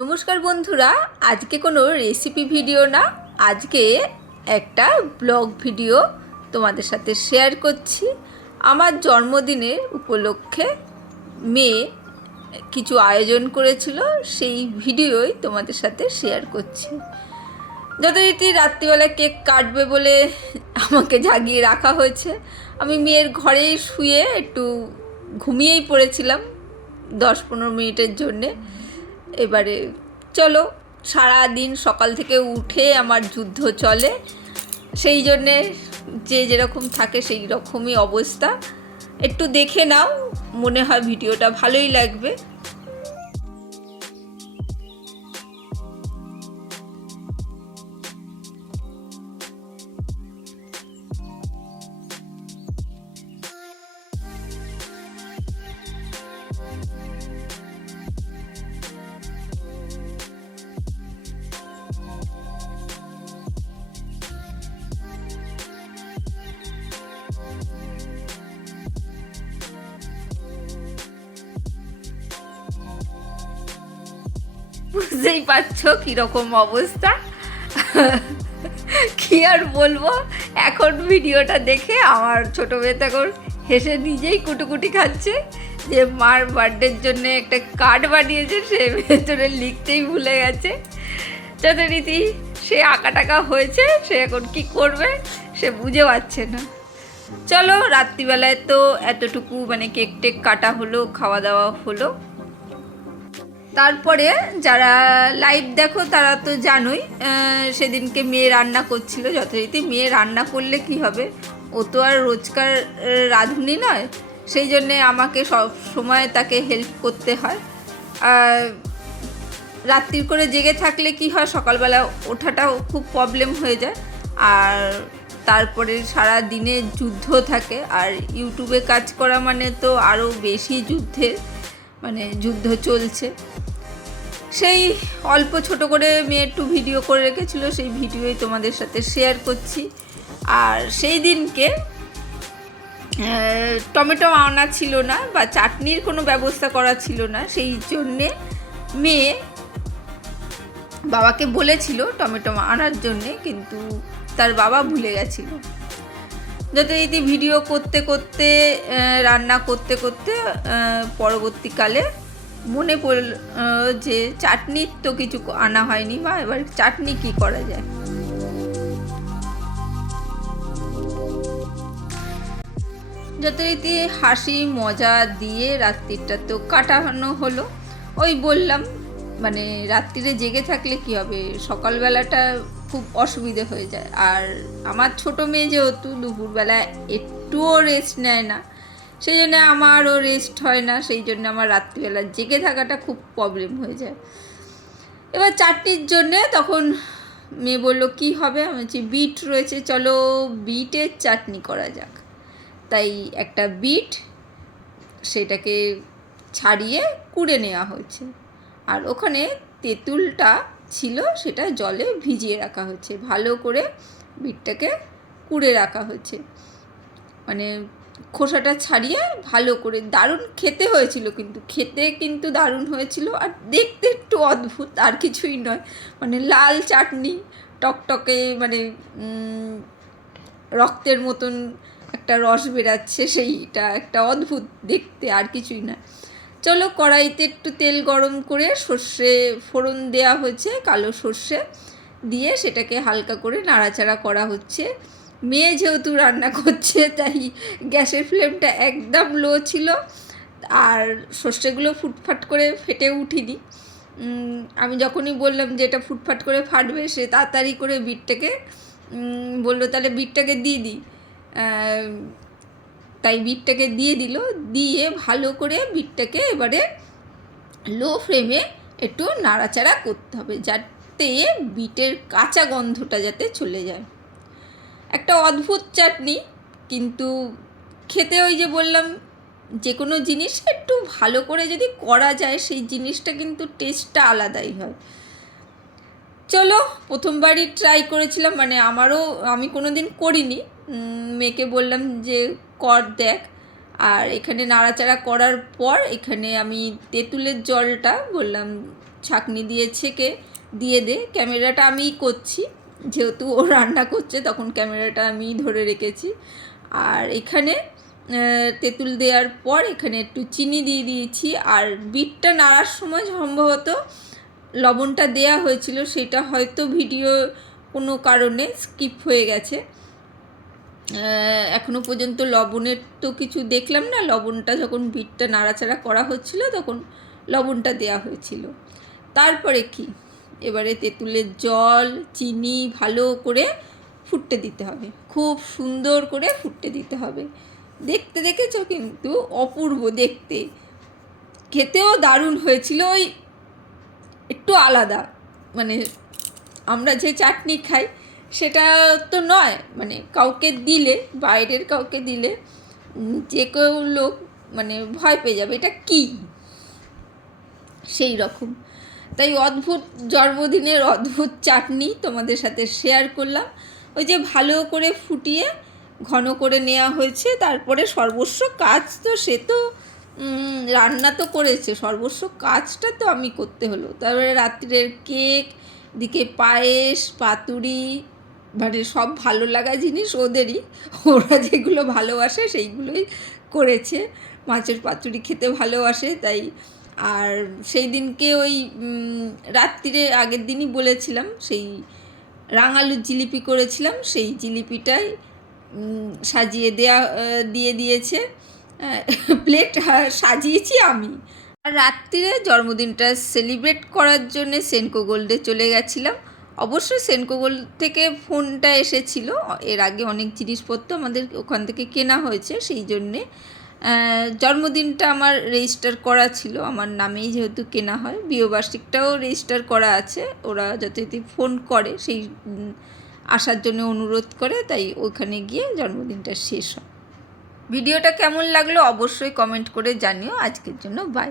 নমস্কার বন্ধুরা, আজকে কোনো রেসিপি ভিডিও না, আজকে একটা ব্লগ ভিডিও তোমাদের সাথে শেয়ার করছি। আমার জন্মদিনের উপলক্ষে মেয়ে কিছু আয়োজন করেছিল, সেই ভিডিওই তোমাদের সাথে শেয়ার করছি। যথারীতি রাত্রিবেলা কেক কাটবে বলে আমাকে জাগিয়ে রাখা হয়েছে। আমি মেয়ের ঘরেই শুয়ে একটু ঘুমিয়েই পড়েছিলাম দশ পনেরো মিনিটের জন্যে। এবারে চলো সারা দিন সকাল থেকে উঠে আমার যুদ্ধ চলে। সেই জন্যে যে যেরকম থাকে সেই রকমই অবস্থা। একটু দেখে নাও, মনে হয় ভিডিওটা ভালোই লাগবে। বুঝতেই পারছ কীরকম অবস্থা? কি আর বলব? এখন ভিডিওটা দেখে আমার ছোটো মেয়ে তখন হেসে নিজেই কুটুকুটি খাচ্ছে যে মার বার্থডের জন্য একটা কার্ড বানিয়েছে, সে ভেতরে লিখতেই ভুলে গেছে। যথারীতি সে আঁকা টাকা হয়েছে, সে এখন কি করবে সে বুঝে পাচ্ছে না। চলো, রাত্রিবেলায় তো এতটুকু মানে কেক টেক কাটা হলো খাওয়া দাওয়া হলো। তারপরে যারা লাইভ দেখো, তারা তো জানোই সেদিনকে মেয়ে রান্না করছিল যথারীতি। মেয়ে রান্না করলে কি হবে? ও তো আর রোজকার রাঁধুনি নয়। সেই জন্যে আমাকে সব সময় তাকে হেল্প করতে হয়। রাত্রির করে জেগে থাকলে কি হয়? সকালবেলা ওঠাটাও খুব প্রবলেম হয়ে যায়। আর তারপরে সারা দিনে যুদ্ধ থাকে। আর ইউটিউবে কাজ করা মানে তো আরও বেশি যুদ্ধের মানে যুদ্ধ চলছে। সেই অল্প ছোট করে মেয়ে একটু ভিডিও করে রেখেছিল, সেই ভিডিওই তোমাদের সাথে শেয়ার করছি। আর সেই দিনকে টমেটো আনা ছিল না বা চাটনির কোনো ব্যবস্থা করা ছিল না, সেই জন্যে মেয়ে বাবাকে বলেছিল টমেটো আনার জন্যে, কিন্তু তার বাবা ভুলে গেছিল। যথারীতি ভিডিও করতে করতে রান্না করতে করতে পরবর্তীকালে মনে পড়ল যে চাটনির তো কিছু আনা হয়নি, বা এবার চাটনি কি করা যায়? যথারীতি হাসি, মজা দিয়ে রাত্রিটা তো কাটানো হলো। ওই বললাম মানে রাত্রিরে জেগে থাকলে কি হবে? সকালবেলাটা খুব অসুবিধে হয়ে যায়। আর আমার ছোট মেয়ে যেহেতু দুপুরবেলা একটুও রেস্ট নেয় না সেই জন্য আমারও রেস্ট হয় না সেই জন্য আমার রাত্রিবেলা জেগে থাকাটা খুব প্রবলেম হয়ে যায়। এবার চাটনির জন্যে তখন মেয়ে বলল, কি হবে? আমি বলছি, বিট রয়েছে, চলো বিটের চাটনি করা যাক। তাই একটা বিট সেটাকে ছাড়িয়ে কুড়ে নেওয়া হয়েছে। আর ওখানে তেঁতুলটা ছিল, সেটা জলে ভিজিয়ে রাখা হচ্ছে ভালো করে বিটটাকে কুড়ে রাখা হচ্ছে মানে খোসাটা ছাড়িয়ে ভালো করে, দারুণ খেতে হয়েছিল কিন্তু, খেতে কিন্তু দারুণ হয়েছিল আর দেখতে একটু অদ্ভুত, আর কিছুই নয়। মানে লাল চাটনি, টকটকে মানে রক্তের মতন একটা রস বেরাচ্ছে, সেইটা একটা অদ্ভুত দেখতে, আর কিছুই না চলো কড়াইতে একটু তেল গরম করে সর্ষে ফোড়ন দেওয়া হয়েছে, কালো সর্ষে দিয়ে সেটাকে হালকা করে নাড়াচাড়া করা হচ্ছে। মেয়ে যেহেতু রান্না করছে, তাই গ্যাসের ফ্লেমটা একদম লো ছিল। আর সর্ষেগুলো ফুটফাট করে ফেটে উঠিনি। আমি যখনই বললাম যে এটা ফুটফাট করে ফাটবে, সে তাড়াতাড়ি করে বিটটাকে বলল, তাহলে বিটটাকে দিয়ে দিই। তাই বিটটাকে দিয়ে দিল। দিয়ে ভালো করে বিটটাকে এবারে লো ফ্লেমে একটু নাড়াচাড়া করতে হবে, যাতে বিটের কাঁচা গন্ধটা যাতে চলে যায়। একটা অদ্ভুত চাটনি, কিন্তু খেতে ওই যে বললাম যে কোনো জিনিস একটু ভালো করে যদি করা যায়, সেই জিনিসটা কিন্তু টেস্টটা আলাদাই হয়। চলো, প্রথমবারই ট্রাই করেছিলাম মানে আমারও, আমি কোনো দিন করিনি মেয়েকে বললাম যে, কর, দেখ। আর এখানে নাড়াচাড়া করার পর, এখানে আমি তেঁতুলের জলটা বললাম, ছাকনি দিয়ে ছেঁকে দিয়ে দে, ক্যামেরাটা আমিই করছি। যেহেতু ও রান্না করছে তখন ক্যামেরাটা আমিই ধরে রেখেছি। আর এখানে তেঁতুল দেওয়ার পর এখানে একটু চিনি দিয়ে দিয়েছি। আর বিটটা নাড়ার সময় সম্ভবত লবণটা দেয়া হয়েছিল সেটা হয়তো ভিডিও কোনো কারণে স্কিপ হয়ে গেছে। আহ, এখনও পর্যন্ত লবণের তো কিছু দেখলাম না। লবণটা যখন বিটটা নাড়াচাড়া করা হচ্ছিল তখন লবণটা দেয়া হয়েছিল। তারপরে কি? এবারে তেঁতুলের জল, চিনি ভালো করে ফুটতে দিতে হবে। খুব সুন্দর করে ফুটতে দিতে হবে। দেখতে দেখেছ কিন্তু অপূর্ব দেখতে। খেতেও দারুণ হয়েছিল ওই একটু আলাদা। মানে আমরা যে চাটনি খাই, সেটা তো নয়। মানে কাউকে দিলে, বাইরের কাউকে দিলে যে কেউ লোক মানে ভয় পেয়ে যাবে, এটা কী? সেই রকম। তাই অদ্ভুত জন্মদিনের অদ্ভুত চাটনি তোমাদের সাথে শেয়ার করলাম। ওই যে ভালো করে ফুটিয়ে ঘন করে নেওয়া হয়েছে, তারপরে সর্বস্ব কাজ তো সে তো রান্না তো করেছে, সর্বস্ব কাজটা তো আমি করতে হলো। তারপরে রাত্রের কেক দিকে পায়েস, পাতুরি মানে সব ভালো লাগা জিনিস ওদেরই। ওরা যেগুলো ভালোবাসে সেইগুলোই করেছে। মাছের পাতুরি খেতে ভালোবাসে, তাই আর সেই দিনকে ওই রাত্রিরে আগের দিনই বলেছিলাম, সেই রাঙালুর জিলিপি করেছিলাম, সেই জিলিপিটাই সাজিয়ে দেয়া দিয়ে দিয়েছে প্লেট সাজিয়েছি আমি। আর রাত্রিরে জন্মদিনটা সেলিব্রেট করার জন্য সেনকো গোল্ডে চলে গেছিলাম। অবশ্য সেনকো গোল্ড থেকে ফোনটা এসেছিল, এর আগে অনেক জিনিসপত্র আমাদের ওখান থেকে কেনা হয়েছে, সেই জন্যে জন্মদিনটা আমার রেজিস্টার করা ছিল। আমার নামেই যেহেতু কেনা হয় বিয়েবার্ষিকটাও রেজিস্টার করা আছে। ওরা যথারীতি ফোন করে, সেই আসার জন্য অনুরোধ করে, তাই ওখানে গিয়ে জন্মদিনটা শেষ হয়। ভিডিওটা কেমন লাগল অবশ্যই কমেন্ট করে জানিও। আজকের জন্য বাই